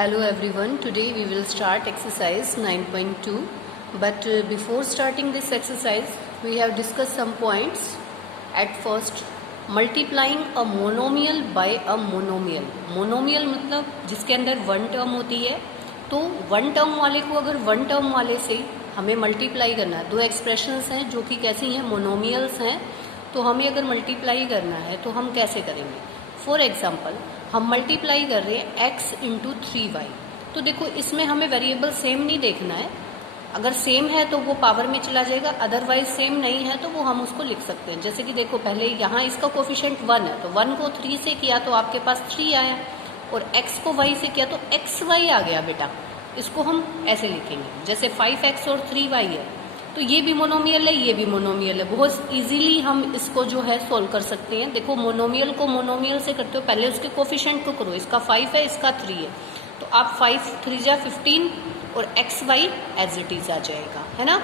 Hello everyone, today we will start exercise 9.2, but before starting this exercise we have discussed some points. At first, multiplying a monomial by a monomial. Monomial मतलब जिसके अंदर one term होती है, तो one term वाले को अगर one term वाले से हमें मल्टीप्लाई करना है, दो एक्सप्रेशंस हैं जो कि कैसी हैं, मोनोमियल्स हैं, तो हमें अगर मल्टीप्लाई करना है तो हम कैसे करेंगे। फॉर एग्जाम्पल हम मल्टीप्लाई कर रहे हैं x इंटू 3y, तो देखो इसमें हमें वेरिएबल सेम नहीं देखना है, अगर सेम है तो वो पावर में चला जाएगा, अदरवाइज सेम नहीं है तो वो हम उसको लिख सकते हैं। जैसे कि देखो पहले यहाँ इसका कोफिशिएंट 1 है, तो 1 को 3 से किया तो आपके पास 3 आया, और x को y से किया तो xy आ गया बेटा। इसको हम ऐसे लिखेंगे जैसे 5x और 3y है, तो ये भी मोनोमियल है, ये भी मोनोमियल है। बहुत इजीली हम इसको जो है सोल्व कर सकते हैं। देखो मोनोमियल को मोनोमियल से करते हो, पहले उसके कोफिशिएंट को करो, इसका 5 है, इसका 3 है, तो आप 5 3 जा 15 और X Y as it is आ जाएगा, है ना।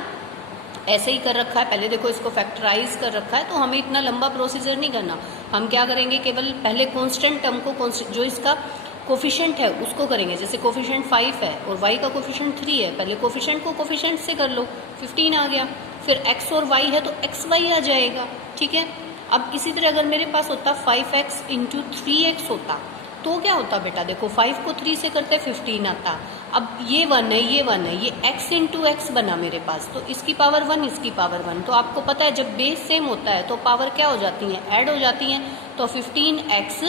ऐसे ही कर रखा है, पहले देखो इसको फैक्टराइज कर रखा है, तो हमें इतना लंबा प्रोसीजर नहीं करना। हम क्या करेंगे, केवल पहले कांस्टेंट टर्म को जो इसका कोफिशिएंट है उसको करेंगे। जैसे कोफिशिएंट 5 है और y का कोफिशिएंट 3 है, पहले कोफिशिएंट को कोफिशिएंट से कर लो, 15 आ गया, फिर x और y है तो xy आ जाएगा, ठीक है। अब इसी तरह अगर मेरे पास होता 5x इंटू 3x होता तो क्या होता बेटा, देखो 5 को 3 से करते 15 आता। अब ये 1 है, ये 1 है, ये x इंटू एक्स बना मेरे पास, तो इसकी पावर 1, इसकी पावर 1। तो आपको पता है जब बेस सेम होता है तो पावर क्या हो जाती है, ऐड हो जाती हैं, तो 15x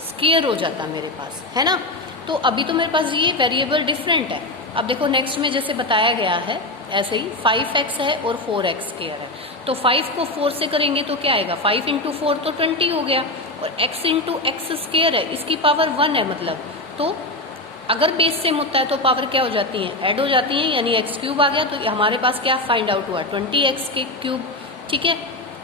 स्क्वायर हो जाता मेरे पास, है ना। तो अभी तो मेरे पास ये वेरिएबल डिफरेंट है। अब देखो नेक्स्ट में जैसे बताया गया है ऐसे ही 5x है और 4x स्क्वायर है, तो 5 को 4 से करेंगे तो क्या आएगा, 5 इंटू 4 तो 20 हो गया, और x इंटू एक्स स्क्वायर है, इसकी पावर 1 है, मतलब तो अगर बेस सेम होता है तो पावर क्या हो जाती है, ऐड हो जाती है, यानी x क्यूब आ गया। तो हमारे पास क्या फाइंड आउट हुआ, 20x के क्यूब, ठीक है।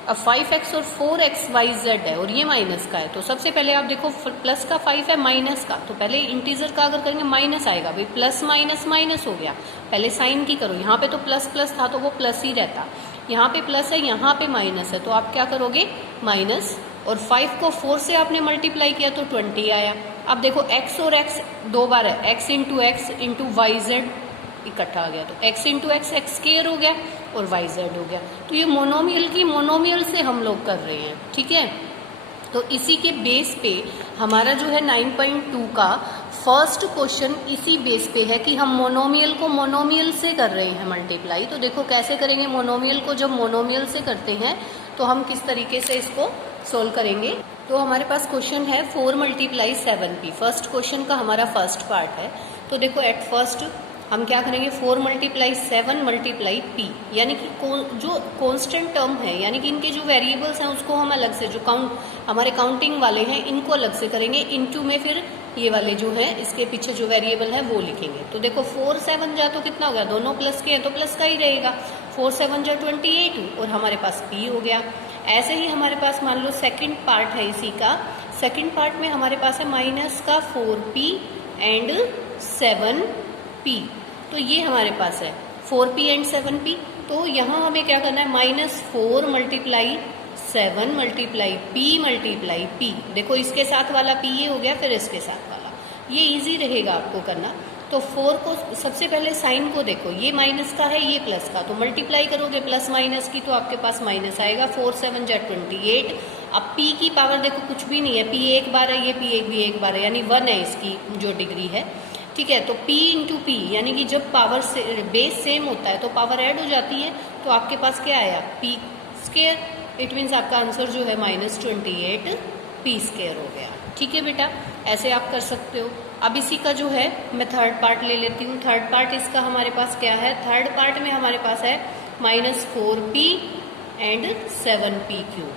अब 5x और 4xyz है और ये माइनस का है, तो सबसे पहले आप देखो प्लस का 5 है माइनस का, तो पहले इंटीजर का अगर करेंगे माइनस आएगा, भाई प्लस माइनस माइनस हो गया, पहले साइन की करो। यहाँ पे तो प्लस प्लस था तो वो प्लस ही रहता, यहाँ पे प्लस है, यहाँ पे माइनस है, तो आप क्या करोगे माइनस, और 5 को 4 से आपने मल्टीप्लाई किया तो 20 आया। अब देखो x और x दो बार है, x इंटू वाई जेड इकट्ठा आ गया, तो x इंटू एक्स स्क्वायर हो गया और वाई जेड हो गया। तो ये मोनोमियल की मोनोमियल से हम लोग कर रहे हैं, ठीक है। तो इसी के बेस पे हमारा जो है 9.2 का फर्स्ट क्वेश्चन इसी बेस पे है कि हम मोनोमियल को मोनोमियल से कर रहे हैं मल्टीप्लाई। तो देखो कैसे करेंगे मोनोमियल को, जब मोनोमियल से करते हैं तो हम किस तरीके से इसको सोल्व करेंगे। तो हमारे पास क्वेश्चन है 4 मल्टीप्लाई 7p, फर्स्ट क्वेश्चन का हमारा फर्स्ट पार्ट है। तो देखो एट फर्स्ट हम क्या करेंगे, 4 मल्टीप्लाई 7 मल्टीप्लाई p, यानी कि जो कांस्टेंट टर्म है, यानी कि इनके जो वेरिएबल्स हैं उसको हम अलग से, जो हमारे काउंटिंग वाले हैं इनको अलग से करेंगे, इनटू में फिर ये वाले जो है इसके पीछे जो वेरिएबल है वो लिखेंगे। तो देखो 4 7 जा तो कितना हो गया, दोनों प्लस के हैं तो प्लस का ही रहेगा, 4 7 जा 28 और हमारे पास p हो गया। ऐसे ही हमारे पास मान लो सेकंड पार्ट है इसी का, सेकंड पार्ट में हमारे पास है माइनस का 4p एंड 7p, तो ये हमारे पास है 4p एंड 7p। तो यहाँ हमें क्या करना है, -4 मल्टीप्लाई 7 मल्टीप्लाई p, देखो इसके साथ वाला p ये हो गया, फिर इसके साथ वाला, ये इजी रहेगा आपको करना। तो 4 को सबसे पहले साइन को देखो, ये माइनस का है, ये प्लस का, तो मल्टीप्लाई करोगे प्लस माइनस की तो आपके पास माइनस आएगा, 4 7 जा 28। अब p की पावर देखो कुछ भी नहीं है, p एक बार है, ये p भी एक बार है, यानी 1 है इसकी जो डिग्री है, ठीक है। तो p इंटू पी, यानी कि जब पावर से बेस सेम होता है तो पावर ऐड हो जाती है, तो आपके पास क्या आया p स्क्वायर, इट मीन्स आपका आंसर जो है -28 p स्क्वायर हो गया, ठीक है बेटा। ऐसे आप कर सकते हो। अब इसी का जो है मैं थर्ड पार्ट ले लेती हूँ। थर्ड पार्ट इसका हमारे पास क्या है, थर्ड पार्ट में हमारे पास है -4p एंड 7p क्यूब,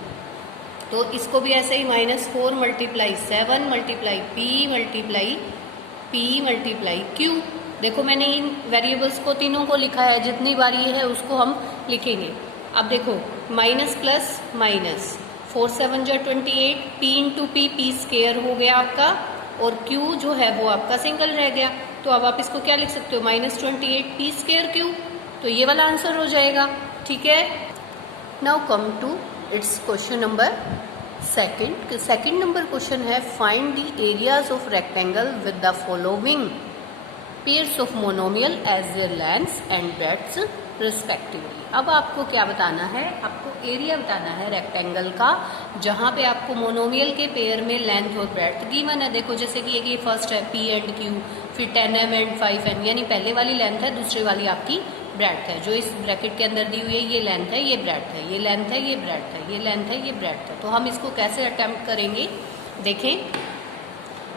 तो इसको भी ऐसे ही -4 multiply 7 multiply p multiply q। देखो मैंने इन वेरिएबल्स को तीनों को लिखा है, जितनी बार ये है उसको हम लिखेंगे। अब देखो माइनस प्लस माइनस, 4 7 जा 28, p इंटू p स्क्वायर हो गया आपका, और q जो है वो आपका सिंगल रह गया, तो अब आप इसको क्या लिख सकते हो, -28 p स्क्वायर q, तो ये वाला आंसर हो जाएगा, ठीक है। Now come to its question number second number question है, find the areas of rectangle with the following pairs of monomial as their lengths and breadths respectively. अब आपको क्या बताना है, आपको एरिया बताना है रेक्टेंगल का जहाँ पे आपको मोनोमियल के पेयर में लेंथ और ब्रेड्थ गिवन है। देखो जैसे कि ये फर्स्ट है P एंड Q, फिर 10M एंड 5N, यानी पहले वाली लेंथ है, दूसरी वाली आपकी ब्रेड्थ है। जो इस ब्रैकेट के अंदर दी हुई है ये लेंथ है, ये ब्रेड्थ है, ये लेंथ है, ये ब्रेड्थ है, ये लेंथ है, ये ब्रेड्थ है। तो हम इसको कैसे अटेम्प्ट करेंगे, देखें।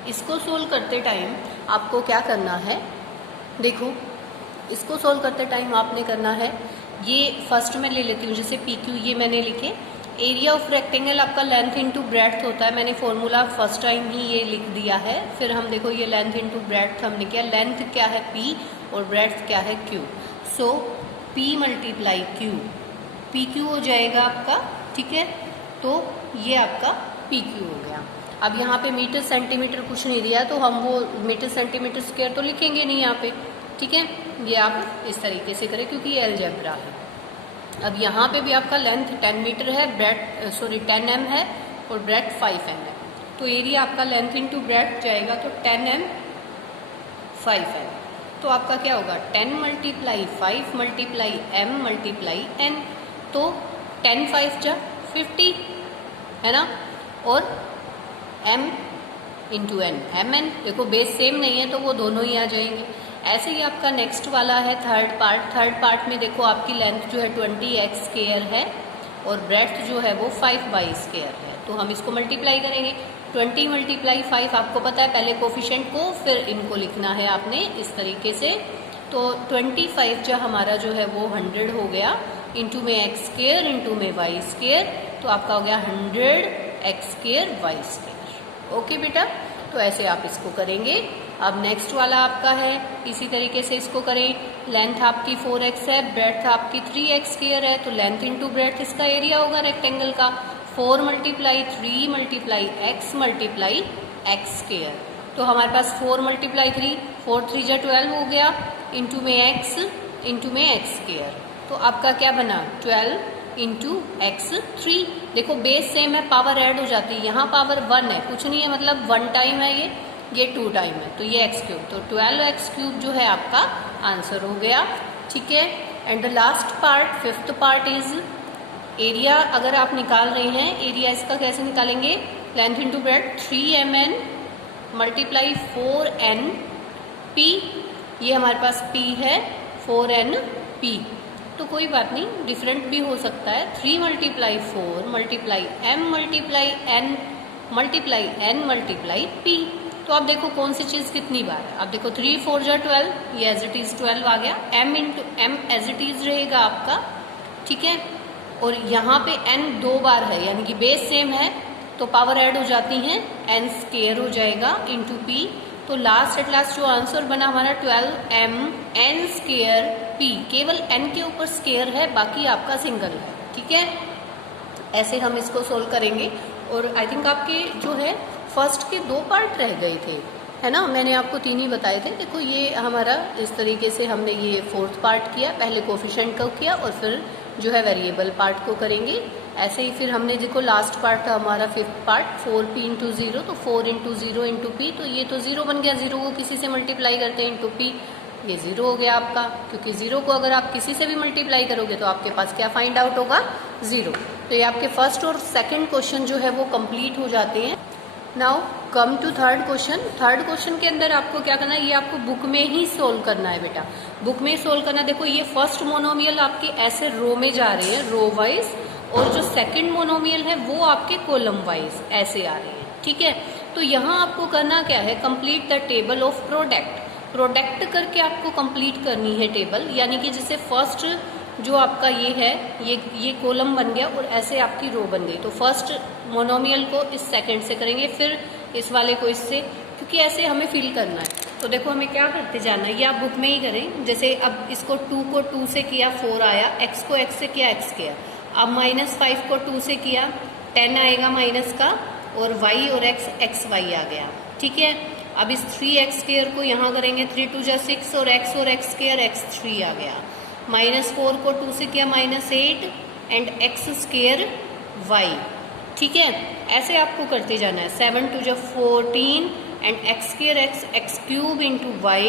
इसको सोल्व करते टाइम आपको क्या करना है, देखो इसको सोल्व करते टाइम आपने करना है, ये फर्स्ट में ले लेती हूँ जैसे PQ, ये मैंने लिखे। एरिया ऑफ रेक्टेंगल आपका लेंथ इंटू ब्रेड्थ होता है, मैंने फॉर्मूला फर्स्ट टाइम ही ये लिख दिया है। फिर हम देखो ये लेंथ इंटू ब्रेड्थ हमने किया, लेंथ क्या है P और ब्रेड्थ क्या है Q। सो P मल्टीप्लाई Q, PQ हो जाएगा आपका, ठीक है। तो ये आपका PQ हो गया। अब यहाँ पे मीटर सेंटीमीटर कुछ नहीं दिया तो हम वो मीटर सेंटीमीटर स्क्वायर तो लिखेंगे नहीं यहाँ पे, ठीक है। ये आप इस तरीके से करें क्योंकि ये अलजेब्रा है। अब यहाँ पे भी आपका लेंथ 10 मीटर है, ब्रेड्थ 10M है और ब्रेड्थ 5M है। तो एरिया आपका लेंथ इंटू ब्रेड्थ जाएगा तो 10M 5M। तो आपका क्या होगा 10 multiply 5 multiply M multiply N। तो 10 5 जा 50 है ना, और M इंटू N MN। देखो बेस सेम नहीं है तो वो दोनों ही आ जाएंगे। ऐसे ही आपका नेक्स्ट वाला है थर्ड पार्ट में देखो आपकी लेंथ जो है 20x स्क्वायर है और ब्रेड्थ जो है वो 5y स्क्वायर है। तो हम इसको मल्टीप्लाई करेंगे, 20 मल्टीप्लाई 5 आपको पता है, पहले कोफिशिएंट को फिर इनको लिखना है आपने इस तरीके से। तो 25 जो हमारा जो है वो 100 हो गया, इंटू में x स्क्वायर इंटू में y स्क्वायर, तो आपका हो गया 100x square y square. Okay बेटा, तो ऐसे आप इसको करेंगे। अब नेक्स्ट वाला आपका है इसी तरीके से इसको करें। लेंथ आपकी 4x है, ब्रेड्थ आपकी 3x स्क्वायर है, तो लेंथ इंटू ब्रेड्थ इसका एरिया होगा रेक्टेंगल का 4 multiply 3 multiply x multiply x square. तो हमारे पास 4 मल्टीप्लाई 3, 4 3 जा 12 हो गया, इंटू में x इंटू में x स्क्वायर। तो आपका क्या बना 12 इंटू x 3। देखो बेस सेम है, पावर ऐड हो जाती है, यहाँ पावर 1 है, कुछ नहीं है, मतलब 1 टाइम है ये 2 टाइम है, तो ये x क्यूब। तो 12x क्यूब जो है आपका आंसर हो गया, ठीक है। And the last part, fifth part is area. अगर आप निकाल रहे हैं एरिया इसका कैसे निकालेंगे, length into breadth 3mn multiply 4np। ये हमारे पास p है 4np, तो कोई बात नहीं, डिफरेंट भी हो सकता है। 3 multiply 4 multiply m multiply n multiply n multiply p। तो आप देखो कौन सी चीज़ कितनी बार है। आप देखो 3 4 जा 12, ये एज इट इज़ 12 आ गया, m इंटू m एज इट इज़ रहेगा आपका, ठीक है। और यहाँ पे n 2 बार है, यानी कि बेस सेम है तो पावर ऐड हो जाती हैं, n स्क्वायर हो जाएगा इंटू p। तो लास्ट एट लास्ट जो आंसर बना हमारा 12m n स्क्वायर p, केवल n के ऊपर स्क्वायर है, बाकी आपका सिंगल है, ठीक है। ऐसे हम इसको सोल्व करेंगे। और आई थिंक आपके जो है फर्स्ट के 2 पार्ट रह गए थे, है ना, मैंने आपको 3 ही बताए थे। देखो ये हमारा इस तरीके से हमने ये 4th पार्ट किया, पहले कोफिशिएंट को किया और फिर जो है वेरिएबल पार्ट को करेंगे। ऐसे ही फिर हमने देखो लास्ट पार्ट था हमारा 5th पार्ट 4p इंटू 0, तो 4 इंटू 0 इंटू p, तो ये तो 0 बन गया, 0 को किसी से मल्टीप्लाई करते हैं इंटू p, ये 0 हो गया आपका, क्योंकि 0 को अगर आप किसी से भी मल्टीप्लाई करोगे तो आपके पास क्या फाइंड आउट होगा 0। तो ये आपके फर्स्ट और सेकेंड क्वेश्चन जो है वो कंप्लीट हो जाते हैं। Now come to third question. Third question के अंदर आपको क्या करना है, ये आपको बुक में ही सोल्व करना है बेटा, बुक में सोल्व करना। देखो ये फर्स्ट मोनोमियल आपके ऐसे रो में जा रहे हैं, रो वाइज, और जो सेकंड मोनोमियल है वो आपके कॉलम वाइज ऐसे आ रहे हैं, ठीक है। तो यहाँ आपको करना क्या है, complete the table of product. Product करके आपको कंप्लीट करनी है टेबल, यानी कि जैसे फर्स्ट जो आपका ये है, ये कॉलम बन गया और ऐसे आपकी रो बन गई। तो फर्स्ट मोनोमियल को इस सेकंड से करेंगे, फिर इस वाले को इससे, क्योंकि ऐसे हमें फिल करना है। तो देखो हमें क्या करते जाना है, ये आप बुक में ही करें। जैसे अब इसको 2 को 2 से किया 4 आया, x को x से किया x किया, अब -5 को 2 से किया 10 आएगा माइनस का, और y और x y आ गया, ठीक है। अब इस 3x स्क्वायर को यहाँ करेंगे, 3 2 जा 6 और x स्क्वायर x3 आ गया। -4 को 2 से किया -8 एंड x स्क्वायर y, ठीक है। ऐसे आपको करते जाना है। 7 2 जा 14 and x square x cube into y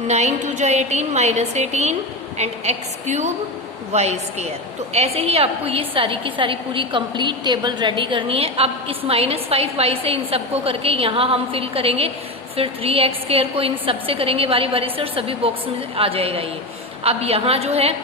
9 2 जा 18 minus 18 and x cube y square. तो ऐसे ही आपको ये सारी की सारी पूरी कंप्लीट टेबल रेडी करनी है। अब इस -5 वाई से इन सबको करके यहाँ हम फिल करेंगे, फिर 3x स्केयर को इन सब से करेंगे बारी बारी से और सभी बॉक्स में आ जाएगा ये। अब यहाँ जो है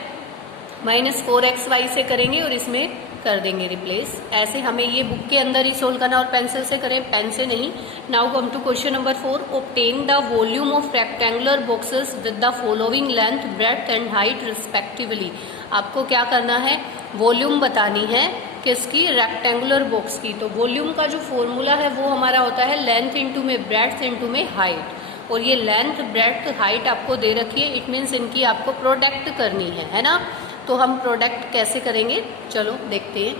-4xy से करेंगे और इसमें कर देंगे रिप्लेस। ऐसे हमें ये बुक के अंदर ही सोल्व करना और पेंसिल से करें, पेन से नहीं। Now come to question number 4। Obtain the volume of rectangular boxes with the following length, breadth and height respectively. आपको क्या करना है, वॉल्यूम बतानी है किसकी, रेक्टेंगुलर बॉक्स की। तो वॉल्यूम का जो फॉर्मूला है वो हमारा होता है लेंथ इंटू में ब्रेड्थ इंटू में हाइट। और ये लेंथ ब्रेड्थ हाइट आपको दे रखी है, इट मीन्स इनकी आपको प्रोडक्ट करनी है ना। तो हम प्रोडक्ट कैसे करेंगे, चलो देखते हैं।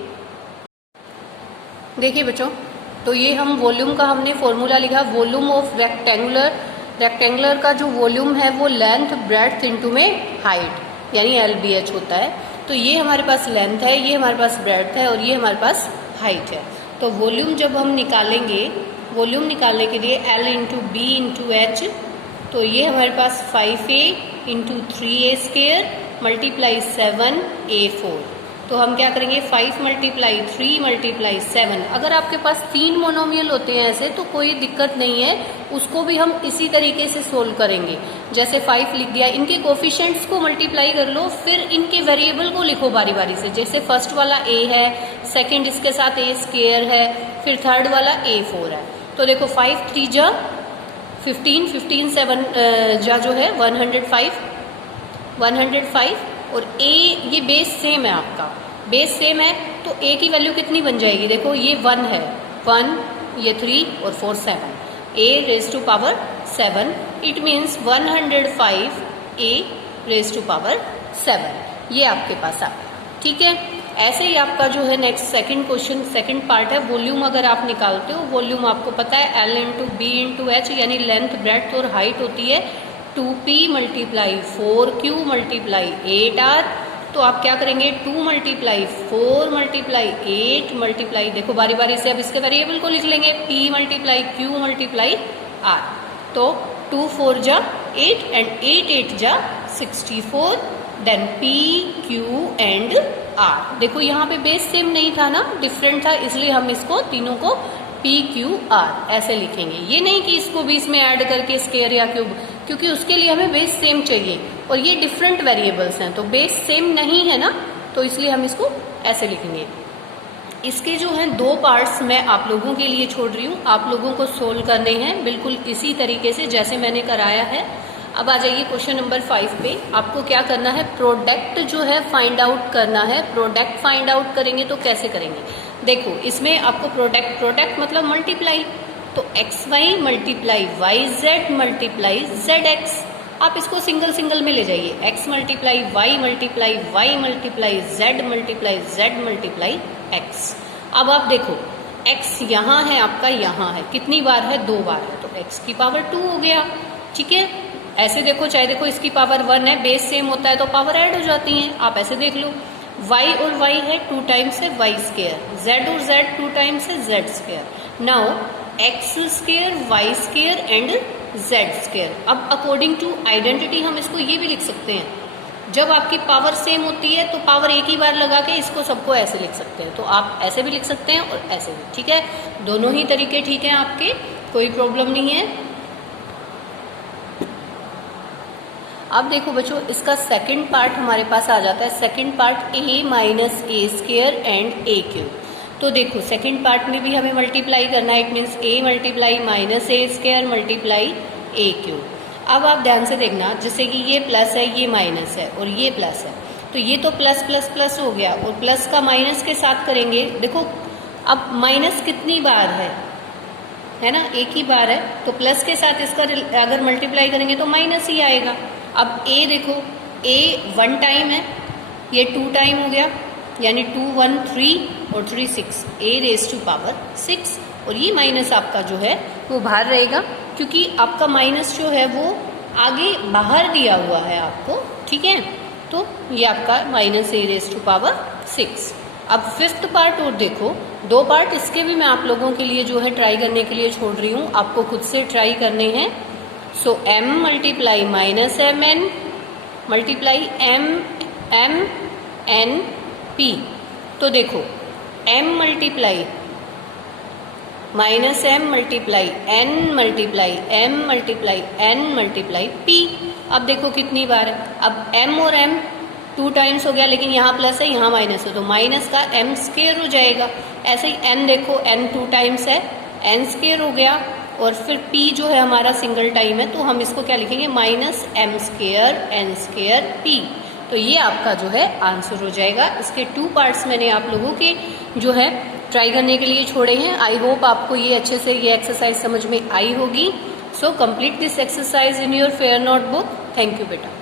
देखिए बच्चों, तो ये हम वॉल्यूम का हमने फॉर्मूला लिखा, वॉल्यूम ऑफ रेक्टेंगुलर। रेक्टेंगुलर का जो वॉल्यूम है वो लेंथ ब्रेड्थ इंटू में हाइट यानी LBH होता है। तो ये हमारे पास लेंथ है, ये हमारे पास ब्रेड्थ है और ये हमारे पास हाइट है। तो वॉल्यूम जब हम निकालेंगे, वॉल्यूम निकालने के लिए L into B into H, तो ये हमारे पास 5A into 3A square multiply 7A4। तो हम क्या करेंगे, 5 मल्टीप्लाई 3 मल्टीप्लाई 7। अगर आपके पास 3 मोनोमियल होते हैं ऐसे तो कोई दिक्कत नहीं है, उसको भी हम इसी तरीके से सोल्व करेंगे। जैसे 5 लिख दिया, इनके कोफिशिएंट्स को मल्टीप्लाई कर लो, फिर इनके वेरिएबल को लिखो बारी बारी से। जैसे फर्स्ट वाला A है, सेकेंड इसके साथ A स्केयर है, फिर थर्ड वाला A4 है। तो देखो 5 3 जा 15, 15 7 जा जो है 105 और A ये बेस सेम है, आपका बेस सेम है तो A की वैल्यू कितनी बन जाएगी, देखो ये 1 है, 1 ये 3 और 4 7, A raise to power 7, it means 105 A raise to power 7, ये आपके पास आ। ठीक है, ऐसे ही आपका जो है next second question, second part है, वॉल्यूम अगर आप निकालते हो, वॉल्यूम आपको पता है L into B into H यानी लेंथ ब्रेड्थ और हाइट होती है 2P multiply 4Q multiply 8R। तो आप क्या करेंगे, 2 मल्टीप्लाई 4 मल्टीप्लाई 8 मल्टीप्लाई, देखो बारी बारी से अब इसके वेरिएबल को लिख लेंगे, P multiply Q multiply R। तो 2 4 जा 8 एंड 8 8 जा 64, then P Q and R। देखो यहाँ पे बेस सेम नहीं था ना, डिफरेंट था, इसलिए हम इसको तीनों को P Q R ऐसे लिखेंगे। ये नहीं कि इसको भी इसमें ऐड करके स्केयर या क्यूब, क्योंकि उसके लिए हमें बेस सेम चाहिए और ये डिफरेंट वेरिएबल्स हैं तो बेस सेम नहीं है ना, तो इसलिए हम इसको ऐसे लिखेंगे। इसके जो हैं 2 पार्ट्स मैं आप लोगों के लिए छोड़ रही हूँ, आप लोगों को सोल्व करने हैं बिल्कुल इसी तरीके से जैसे मैंने कराया है। अब आ जाइए क्वेश्चन नंबर 5 पे। आपको क्या करना है, प्रोडक्ट जो है फाइंड आउट करना है। प्रोडक्ट फाइंड आउट करेंगे तो कैसे करेंगे, देखो इसमें आपको प्रोडक्ट मतलब मल्टीप्लाई, तो XY multiply YZ multiply ZX। आप इसको सिंगल सिंगल में ले जाइए, X multiply Y multiply Y multiply Z multiply Z multiply X। अब आप देखो X यहाँ है आपका, यहाँ है, कितनी बार है, 2 बार है, तो X की पावर 2 हो गया। ठीक है, ऐसे देखो, चाहे देखो इसकी पावर 1 है, बेस सेम होता है तो पावर ऐड हो जाती है। आप ऐसे देख लो, y और y है 2 टाइम्स है y स्केयर, z और z 2 टाइम्स है z square. Now x square y square and z square. अब अकॉर्डिंग टू आइडेंटिटी हम इसको ये भी लिख सकते हैं, जब आपकी पावर सेम होती है तो पावर एक ही बार लगा के इसको सबको ऐसे लिख सकते हैं। तो आप ऐसे भी लिख सकते हैं और ऐसे भी, ठीक है, दोनों ही तरीके ठीक है आपके, कोई प्रॉब्लम नहीं है। अब देखो बच्चों, इसका सेकंड पार्ट हमारे पास आ जाता है। Second part A minus A square and A cube. तो देखो सेकंड पार्ट में भी हमें मल्टीप्लाई करना है, it means A multiply minus A square multiply A cube. अब आप ध्यान से देखना, जैसे कि ये प्लस है, ये माइनस है और ये प्लस है, तो ये तो प्लस प्लस प्लस हो गया और प्लस का माइनस के साथ करेंगे। देखो अब माइनस कितनी बार है ना, एक ही बार है, तो प्लस के साथ इसका अगर मल्टीप्लाई करेंगे तो माइनस ही आएगा। अब A देखो, A 1 टाइम है, ये 2 टाइम हो गया, यानी 2 1 3 और 3 6, A रेज टू पावर 6। और ये माइनस आपका जो है वो बाहर रहेगा, क्योंकि आपका माइनस जो है वो आगे बाहर दिया हुआ है आपको। ठीक है, तो ये आपका minus A raise to power 6। अब फिफ्थ पार्ट और देखो, 2 पार्ट इसके भी मैं आप लोगों के लिए जो है ट्राई करने के लिए छोड़ रही हूँ, आपको खुद से ट्राई करने हैं। So m multiply minus m n multiply m m n p. तो देखो m multiply minus m multiply n multiply m multiply n multiply p. अब देखो कितनी बार है, अब m और m 2 टाइम्स हो गया, लेकिन यहाँ प्लस है यहाँ माइनस है, तो माइनस का m स्क्वायर हो जाएगा। ऐसे ही n देखो n 2 टाइम्स है, n स्क्वायर हो गया, और फिर p जो है हमारा सिंगल टाइम है, तो हम इसको क्या लिखेंगे, minus m square n square p। तो ये आपका जो है आंसर हो जाएगा। इसके 2 पार्ट्स मैंने आप लोगों के जो है ट्राई करने के लिए छोड़े हैं। आई होप आपको ये अच्छे से ये एक्सरसाइज समझ में आई होगी। So complete this exercise in your fair notebook. Thank you बेटा।